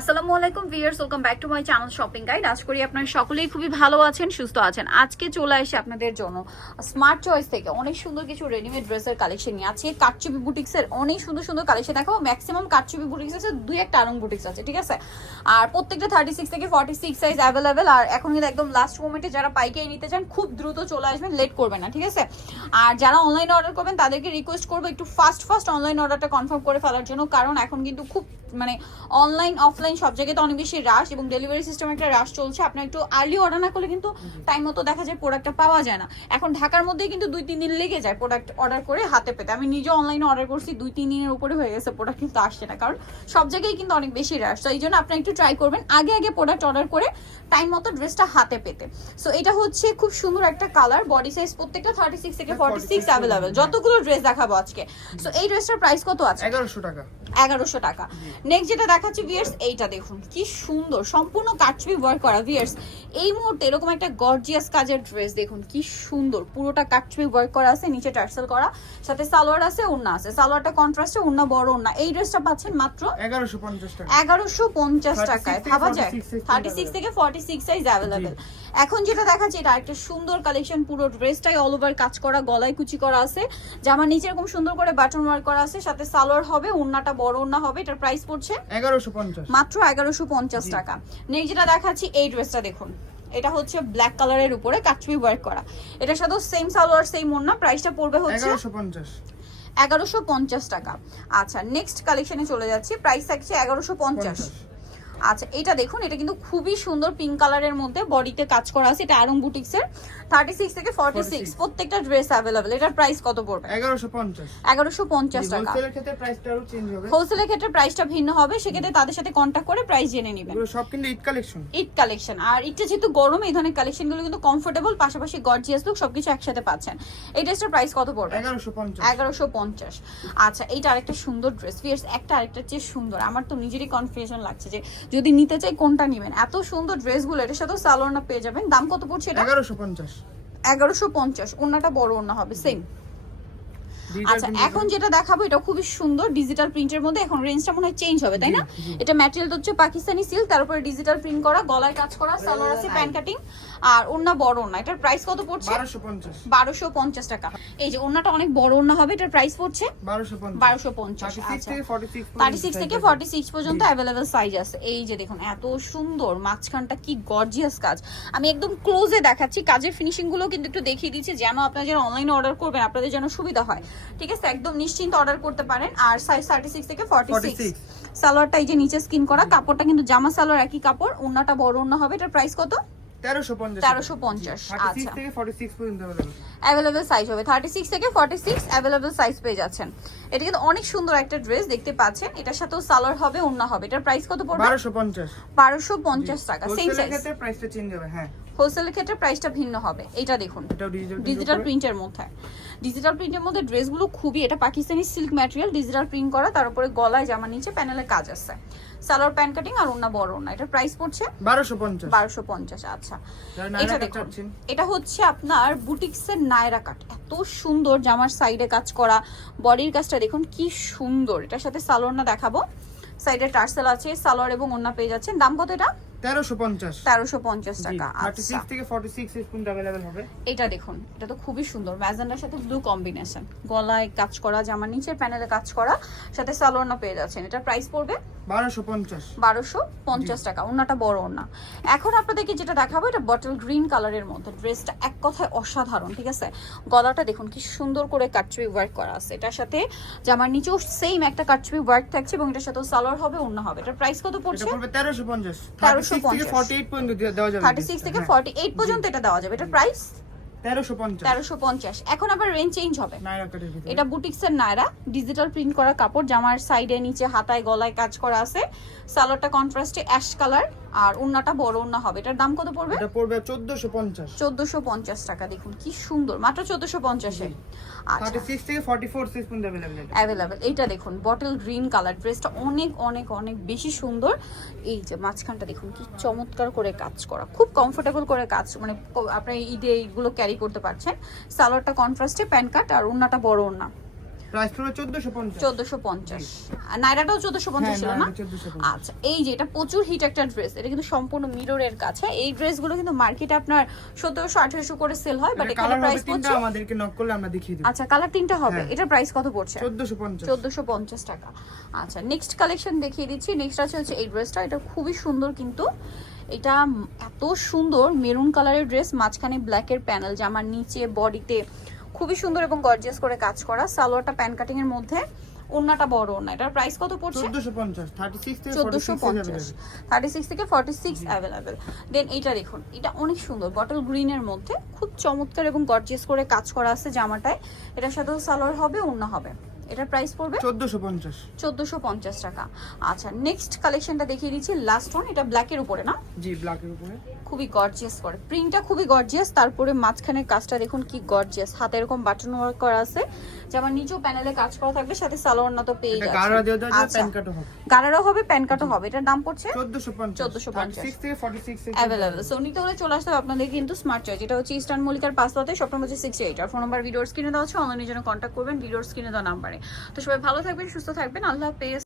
আসসালামু আলাইকুম viewers, welcome back to my channel shopping guide. আশা করি আপনারা সকলেই খুবই ভালো আছেন, সুস্থ আছেন। আজকে চলে আসি আপনাদের জন্য স্মার্ট চয়েস থেকে অনেক সুন্দর কিছু রেডিমেড ড্রেসের কালেকশন নিয়ে। আজকে কাটচুপি বুটিক্সের অনেক সুন্দর সুন্দর কালেকশন দেখাবো। ম্যাক্সিমাম কাটচুপি বুটিক্স আছে, দুই একটা আরং বুটিক্স আছে, ঠিক আছে। আর প্রত্যেকটা 36 থেকে 46 সাইজ অ্যাভেলেবেল। আর এখন কিন্তু একদম লাস্ট মোমেন্টে যারা পাইকারি নিতে চান খুব দ্রুত চলে আসবেন, লেট করবেন না, ঠিক আছে। আর যারা অনলাইনে অর্ডার করবেন তাদেরকে রিকোয়েস্ট করবো একটু ফাস্ট অনলাইন অর্ডারটা কনফার্ম করে ফেলার জন্য, কারণ এখন কিন্তু খুব মানে অনলাইন অফলাইন সব জায়গাতে অনেক বেশি রাশ এবং ডেলিভারি সিস্টেম একটা রাশ চলছে। আপনার একটু আর্লি অর্ডার না করলে কিন্তু টাইম মতো দেখা যায় প্রোডাক্টটা পাওয়া যায় না। এখন ঢাকার মধ্যেই কিন্তু 2-3 দিন লেগে যায় প্রোডাক্ট অর্ডার করে হাতে পেতে। আমি নিজে অনলাইনে অর্ডার করছি, 2-3 দিনের উপরে হয়ে গেছে, প্রোডাক্ট কিন্তু আসছে না, কারণ সব জায়গায় কিন্তু অনেক বেশি রাশ। তো এই জন্য আপনি একটু ট্রাই করবেন আগে প্রোডাক্ট অর্ডার করে টাইম মতো ড্রেসটা হাতে পেতে। সো এটা হচ্ছে খুব সুন্দর একটা কালার, বডি সাইজ প্রত্যেকটা 36 থেকে 46 অ্যাভেলেবেল, যতগুলো ড্রেস দেখাবো আজকে। সো এই ড্রেসটার প্রাইস কত আছে? 1100 টাকা। 1100 টাকা। নেক্সট যেটা দেখাচ্ছি ভিউয়ার্স, এইটা দেখুন কি সুন্দর, সম্পূর্ণ কাটছবি ওয়ার্ক করা ভিউয়ার্স। এই মুহূর্তে এরকম একটা গর্জিয়াস কাজের ড্রেস দেখুন কি সুন্দর, পুরোটা কাটছবি ওয়ার্ক করা আছে, নিচে টার্সেল করা, সাথে সালোয়ার আছে, ওড়না আছে। সালোয়ারটা কন্ট্রাস্টে, ওড়না বড় ওড়না। এই ড্রেসটা পাচ্ছেন মাত্র 1150 টাকা। 1150 টাকায়, ভাবা যায়। 36 থেকে 46 সাইজ অ্যাভেলেবেল। এখন যেটা দেখাচ্ছি এটা একটা সুন্দর কালেকশন, পুরো ড্রেসটাই অল ওভার কাজ করা, গলায় কুচি করা আছে, জামার নিচে এরকম সুন্দর করে বাটন ওয়ার্ক করা আছে, সাথে সালোয়ার হবে, ওড়নাটা বড় ওড়না হবে। এটার প্রাইস পড়ছে 1150 মাত্র 1150 টাকা। নেক্সট যেটা দেখাচ্ছি এই ড্রেসটা দেখুন, এটা হচ্ছে ব্ল্যাক কালারের উপরে কাটছবি ওয়ার্ক করা। এটার সাথে সেম সালোয়ার সেম ওড়না, প্রাইসটা পড়বে হচ্ছে 1150 টাকা। আচ্ছা নেক্সট কালেকশনে চলে যাচ্ছি, প্রাইস থাকছে 1150। আচ্ছা এটা দেখুন, এটা কিন্তু খুবই সুন্দর পিঙ্ক কালারের মধ্যে বডিতে কাজ করা আছে। এটা আরং বুটিক্সের 36 থেকে 46 প্রত্যেকটা ড্রেস अवेलेबल। এটার প্রাইস কত পড়বে? 1150 টাকা। হোলসেলের ক্ষেত্রে প্রাইসটা আরো চেঞ্জ হবে। হোলসেলের ক্ষেত্রে প্রাইসটা ভিন্ন হবে, সেক্ষেত্রে তাদের সাথে কন্টাক্ট করে প্রাইস জেনে নেবেন। পুরো সব কিন্তু ঈদ কালেকশন। ঈদ কালেকশন, আর এটা যেহেতু গরম, এই ধরনের কালেকশনগুলো কিন্তু কমফোর্টেবল, পাশাপাশি গর্জিয়াস লুক, সবকিছু একসাথে পাচ্ছেন। এই ড্রেসটার প্রাইস কত পড়বে? 1150। আচ্ছা এইটা আরেকটা সুন্দর ড্রেস ফিয়ার্স, একটা আরেকটার চেয়ে সুন্দর। আমার তো নিজেরই কনফিউশন লাগছে যে যদি নিতে চাই কোনটা নেবেন। এত সুন্দর ড্রেসগুলো, এটার সাথে সালোয়ার না পেয়ে যাবেন। দাম কত পড়ছে এটা? 1150। ওন্নাটা বড় ওন্না হবে সেম। আচ্ছা এখন যেটা দেখাবো এটা খুবই সুন্দর ডিজিটাল প্রিন্টের মধ্যে। এখন রেঞ্জটা মনে হয় চেঞ্জ হবে, তাই না? এটা ম্যাটেরিয়ালটা হচ্ছে পাকিস্তানি সিল্ক, তার উপরে ডিজিটাল প্রিন্ট করা, গলায় কাজ করা, সালোয়ার আছে, প্যান্ট কাটিং, আর ওন্না বড় ওন্না। এটার প্রাইস কত পড়ছে? 1250 টাকা। এই যে ওন্নাটা অনেক বড় ওন্না হবে, এটার প্রাইস পড়ছে 1250। আচ্ছা 36 থেকে 46 পর্যন্ত अवेलेबल সাইজ আছে। এই যে দেখুন এত সুন্দর, মাঝখানটা কি গর্জিয়াস কাজ। আমি একদম ক্লোজে দেখাচ্ছি, কাজের ফিনিশিং গুলো কিন্তু একটু দেখিয়ে দিচ্ছি, যেন আপনারা যারা অনলাইনে অর্ডার করবেন আপনাদের যেন সুবিধা হয়, ঠিক আছে। একদম নিশ্চিন্ত অর্ডার করতে পারেন। আর সাইজ 36 থেকে 46। সালোয়ারটা এই যে নিচে স্কিন করা, কাপড়টা কিন্তু জামা সালোয়ার একই কাপড়, ওন্নাটা বড় ওন্না হবে। এটার প্রাইস কত? 1350। আচ্ছা থেকে 46 পর্যন্ত अवेलेबल সাইজ হবে, 36 থেকে 46 अवेलेबल সাইজ পেয়ে যাচ্ছেন। এটা কিন্তু অনেক সুন্দর একটা ড্রেস দেখতে পাচ্ছেন। এটার সাথেও সালোয়ার হবে, ওন্না হবে। এটার প্রাইস কত পড়বে? 1250 টাকা। Same size. ক্ষেত্রে প্রাইসটা চেঞ্জ হবে। হ্যাঁ হোলসেলের ক্ষেত্রে প্রাইসটা ভিন্ন হবে। এটা দেখুন ডিজিটাল প্রিন্টের মধ্যে, ডিজিটাল প্রিন্টের মধ্যে ড্রেসগুলো খুবই, এটা Pakistani silk material, digital print করা, তার উপরে গলায় জামা, নিচে প্যানেলে কাজ আছে, সালোয়ার প্যান্ট কাটিং, আর ওন্না বড় ওন্না। এটার প্রাইস পড়ছে 1250। আচ্ছা এটা দেখুন, এটা হচ্ছে আপনার বুটিক্সের নায়রা কাট। এত সুন্দর, জামার সাইডে কাজ করা, বডির কাজটা দেখুন কি সুন্দর। এটার সাথে সালোয়ার না দেখাবো, সাইডে টার্সেল আছে, সালোয়ার এবং ওন্না পেয়ে যাচ্ছেন। দাম কত এটা? 1350 টাকা। 36 থেকে 46 পর্যন্ত अवेलेबल হবে। এটা দেখুন, এটা তো খুবই সুন্দর, ম্যাজেন্ডার সাথে ব্লু কম্বিনেশন, গলায় কাজ করা, জামার নিচে প্যানেলে কাজ করা, সাথে সালোয়ার না পেয়ে যাচ্ছেন। এটার প্রাইস পড়বে 1250 টাকা। ওন্নাটা বড় ওন্না। এখন আপনাদেরকে যেটা দেখাবো এটা বটল গ্রিন কালারের মধ্যে, ড্রেসটা এক কথায় অসাধারণ, ঠিক আছে। গলাটা দেখুন কি সুন্দর করে কাটছবি ওয়ার্ক করা আছে, এটার সাথে জামার নিচেও সেম একটা কাটছবি ওয়ার্ক থাকছে, এবং এটার সাথে সালোয়ার হবে, ওন্না হবে। এটার প্রাইস কত পড়ছে? এটা পড়বে 1350। 48 পর্যন্ত দেওয়া যাবে। 36 থেকে 48 পর্যন্ত এটা দেওয়া যাবে। এটার প্রাইস 1350। এখন আবার রেঞ্জ চেঞ্জ হবে। এটা বুটিক্সের নায়রা, ডিজিটাল প্রিন্ট করা কাপড়, জামার সাইডে, নিচে, হাতায়, গলায় কাজ করা আছে, সালোয়ারটা কন্ট্রাস্টে অ্যাশ কালার, আর ওন্নাটা বড় ওন্না হবে। এটার দাম কত পড়বে? এটা পড়বে 1450 টাকা। দেখুন কি সুন্দর, মাত্র 1450 এ। আচ্ছা 36 থেকে 44 সাইজ পর্যন্ত अवेलेबल। এইটা দেখুন বটল গ্রিন কালার, ড্রেসটা অনেক অনেক অনেক বেশি সুন্দর। এই যে মাঝখানটা দেখুন কি চমৎকার করে কাজ করা, খুব কমফোর্টেবল করে কাজ, মানে আপনি ঈদে এইগুলো ক্যারি করতে পারছেন। সালোয়ারটা কন্ট্রাস্টে, প্যান্ট কাট, আর ওন্নাটা বড় ওন্না। প্রাইস পুরো 1450 1450 আর নাইরাটাও 1450 ছিল না? 1450 আচ্ছা এই যে এটা প্রচুর হিট একটা ড্রেস, এটা কিন্তু সম্পূর্ণ মিররের কাছে। এই ড্রেসগুলো কিন্তু মার্কেটে আপনার 1700 1800 করে সেল হয়, বাট এখানে প্রাইস পড়ছে, আমাদেরকে নক করলে আমরা দেখিয়ে দেব। আচ্ছা কালার তিনটা হবে, এটার প্রাইস কত পড়ছে? 1450 টাকা। আচ্ছা নেক্সট কালেকশন দেখিয়ে দিচ্ছি। নেক্সট আছে হচ্ছে এই ড্রেসটা, এটা খুবই সুন্দর কিন্তু এটা এত সুন্দর মেরুন কালারের ড্রেস, মাঝখানে ব্ল্যাকের প্যানেল, জামার নিচে বডিতে খুবই সুন্দর এবং গর্জিয়াস করে কাজ করা, সালোয়ারটা প্যান কাটিং এর মধ্যে, ওন্নাটা বড় ওন্না। এটার প্রাইস কত পড়ছে? 1450 36 থেকে 1450 36 থেকে 46 অ্যাভেলেবেল। দেন এটা দেখুন, এটা অনেক সুন্দর বটল গ্রিনের মধ্যে, খুব চমৎকার এবং গর্জিয়াস করে কাজ করা আছে জামাটায়। এটার সাথেও সালোয়ার হবে, ওন্না হবে। এটার প্রাইস পড়বে 1450 টাকা। আচ্ছা নেক্সট কালেকশনটা দেখিয়ে দিচ্ছি, লাস্ট ওয়ান। এটা ব্ল্যাকের উপরে না? জি ব্ল্যাকের উপরে খুবই গর্জিয়াস করে, প্রিন্টটা খুবই গর্জিয়াস, তারপরে মাঝখানে কাজটা দেখুন কি গর্জিয়াস, হাতে এরকম বাটন ওয়ার্ক করা আছে, যেমন নিচেও প্যানেলে কাজ করা থাকবে, সাথে সালোয়ার না তো পেয়ে যাচ্ছে। গাড়া দিয়ে দাও, প্যান কাটও হবে, গাড়ারও হবে, প্যান কাটও হবে। এটার দাম পড়ছে 1450 36 থেকে 46 অ্যাভেলেবল। সো নিতে হলে চলে আসতে হবে আপনাদের কিন্তু স্মার্ট চয়েস, যেটা হচ্ছে ইস্টার্ন মল্লিকার পাঁচলাতে, শপ নম্বর 68। আর ফোন নাম্বার ভিডিওর স্ক্রিনে দেওয়া আছে, অনলাইনের জন্য কন্ট্যাক্ট করবেন ভিডিওর স্ক্রিনে দেওয়া নাম্বারে। তো সবাই ভালো থাকবেন, সুস্থ থাকবেন, আল্লাহ হাফেজ।